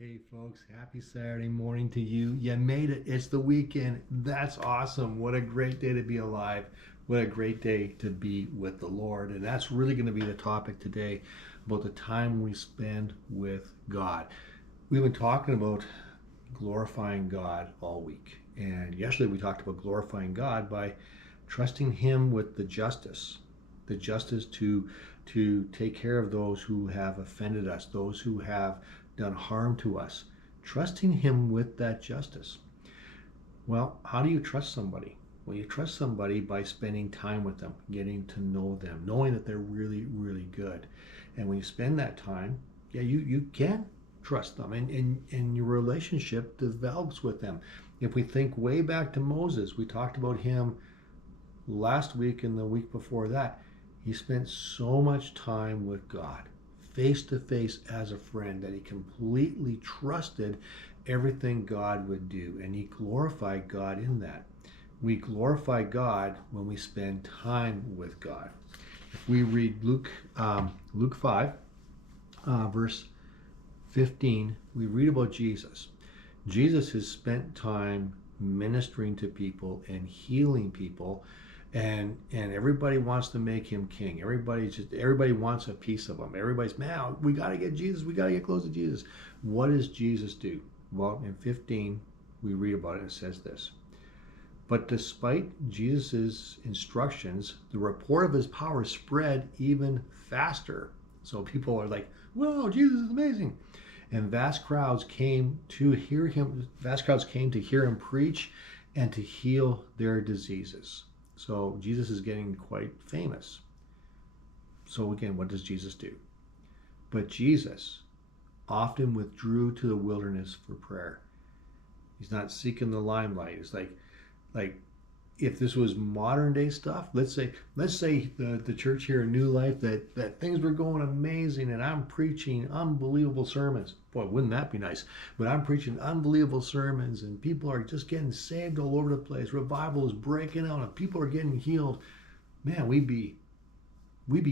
Hey folks, happy Saturday morning to you. You made it. It's the weekend. That's awesome. What a great day to be alive. What a great day to be with the Lord. And that's really going to be the topic today, about the time we spend with God. We've been talking about glorifying God all week. And yesterday we talked about glorifying God by trusting Him with the justice to take care of those who have offended us, those who have done harm to us, trusting Him with that justice. Well, how do you trust somebody? Well, you trust somebody by spending time with them, getting to know them, knowing that they're really, really good. And when you spend that time, yeah, you can trust them, and your relationship develops with them. If we think way back to Moses, we talked about him last week and the week before that. He spent so much time with God, face to face as a friend, that he completely trusted everything God would do, and he glorified God in that. We glorify God when we spend time with God. If we read Luke 5, verse 15, we read about Jesus. Jesus has spent time ministering to people and healing people, and everybody wants to make him king. Everybody wants a piece of him. Everybody's, man, we got to get Jesus. We got to get close to Jesus. What does Jesus do? Well, in 15, we read about it. It says this: but despite Jesus' instructions, the report of his power spread even faster. So people are like, whoa, Jesus is amazing. And vast crowds came to hear him. Vast crowds came to hear him preach and to heal their diseases. So Jesus is getting quite famous. So again, what does Jesus do? But Jesus often withdrew to the wilderness for prayer. He's not seeking the limelight. It's like if this was modern day stuff, let's say the church here in New Life, that things were going amazing and I'm preaching unbelievable sermons. Boy, wouldn't that be nice? But I'm preaching unbelievable sermons and people are just getting saved all over the place. Revival is breaking out and people are getting healed. Man, we'd be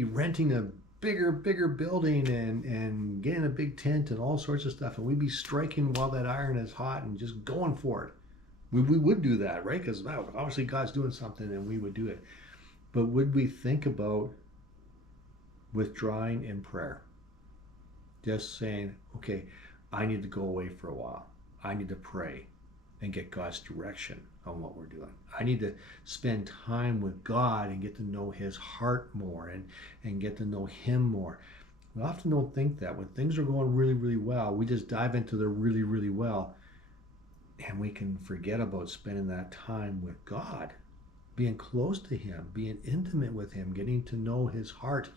renting a bigger building and getting a big tent and all sorts of stuff, and we'd be striking while that iron is hot and just going for it. We would do that, right? Because obviously God's doing something and we would do it. But would we think about withdrawing in prayer? Just saying, okay, I need to go away for a while. I need to pray and get God's direction on what we're doing. I need to spend time with God and get to know His heart more and get to know Him more. We often don't think that. When things are going really, really well, we just dive into the really, really well, and we can forget about spending that time with God, being close to Him, being intimate with Him, getting to know His heart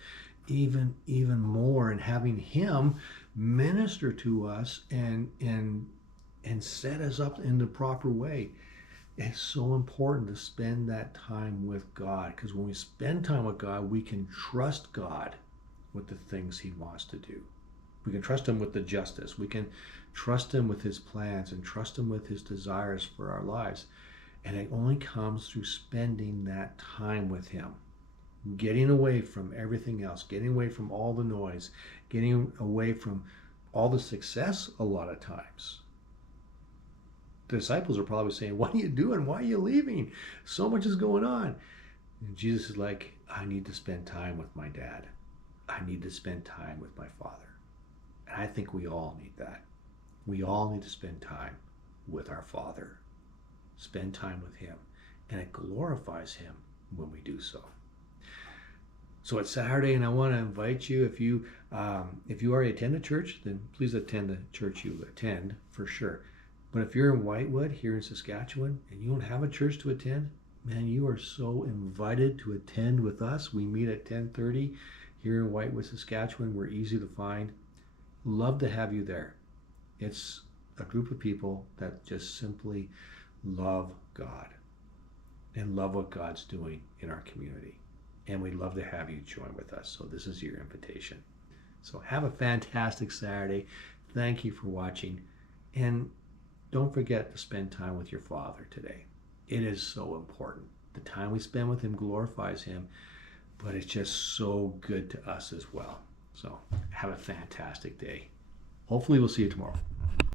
even more, and having Him minister to us and set us up in the proper way. It's so important to spend that time with God, because when we spend time with God, we can trust God with the things He wants to do. We can trust Him with the justice. We can trust Him with His plans and trust Him with His desires for our lives. And it only comes through spending that time with Him, getting away from everything else, getting away from all the noise, getting away from all the success a lot of times. The disciples are probably saying, what are you doing? Why are you leaving? So much is going on. And Jesus is like, I need to spend time with my dad. I need to spend time with my Father. And I think we all need that. We all need to spend time with our Father. Spend time with Him. And it glorifies Him when we do so. So it's Saturday, and I want to invite you, if you already attend a church, then please attend the church you attend for sure. But if you're in Whitewood here in Saskatchewan and you don't have a church to attend, man, you are so invited to attend with us. We meet at 10:30 here in Whitewood, Saskatchewan. We're easy to find. Love to have you there. It's a group of people that just simply love God and love what God's doing in our community. And we'd love to have you join with us. So this is your invitation. So have a fantastic Saturday. Thank you for watching. And don't forget to spend time with your Father today. It is so important. The time we spend with Him glorifies Him, but it's just so good to us as well. So have a fantastic day. Hopefully we'll see you tomorrow.